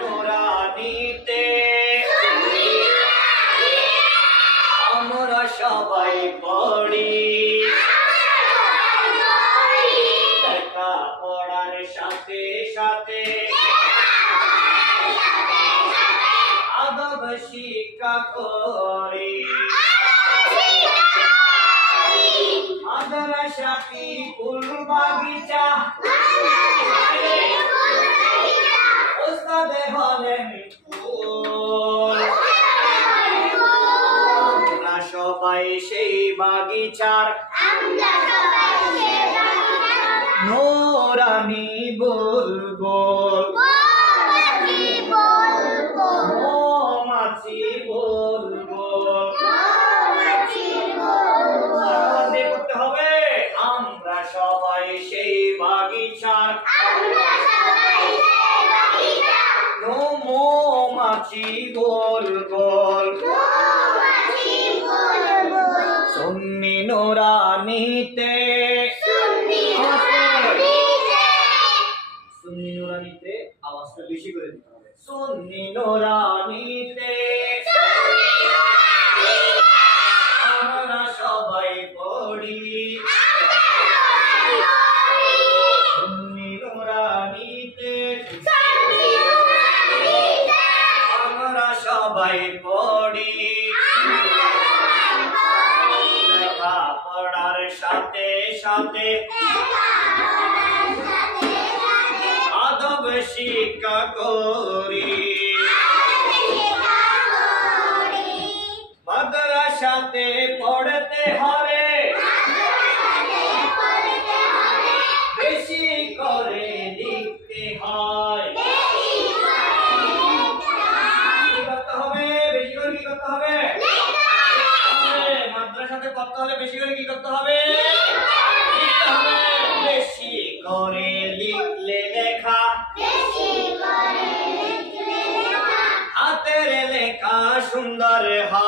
নুরানিতে আমরা সবাই পড়ি লেখা পড়ার সাথে সাথে আদব শিক্ষা করি মাদ্রাসাটি ফুল বাগিচা ওস্তাদে হলেন ফুল আমরা সবাই সেই বাগিচার নুরানি বুলবুল মৌমাছি বুলবুল আওয়াজে করতে হবে আমরা সবাই সেই বাগিচার মৌমাছি বুলবুল সুন্নি নুরানিতে সুন্নি নুরানিতে আওয়াজটা বেশি করে দিতে হবে সুন্নি নুরানিতে আমরা সবাই পড়ি সুন্নি নুরানিতে আমরা সবাই পড়ি লেখা পড়ার সাথে সাথে আদব শিক্ষা করি মাদ্রাসাতে পড়তে হবে বেশি করে লিখতে হয় কি করতে হবে বেশি করে কি করতে হবে মাদ্রাসাতে পড়তে হলে বেশি করে কি করতে হবে লিখতে হবে বেশি করে লিখলে লেখা হাতের লেখা সুন্দর হয়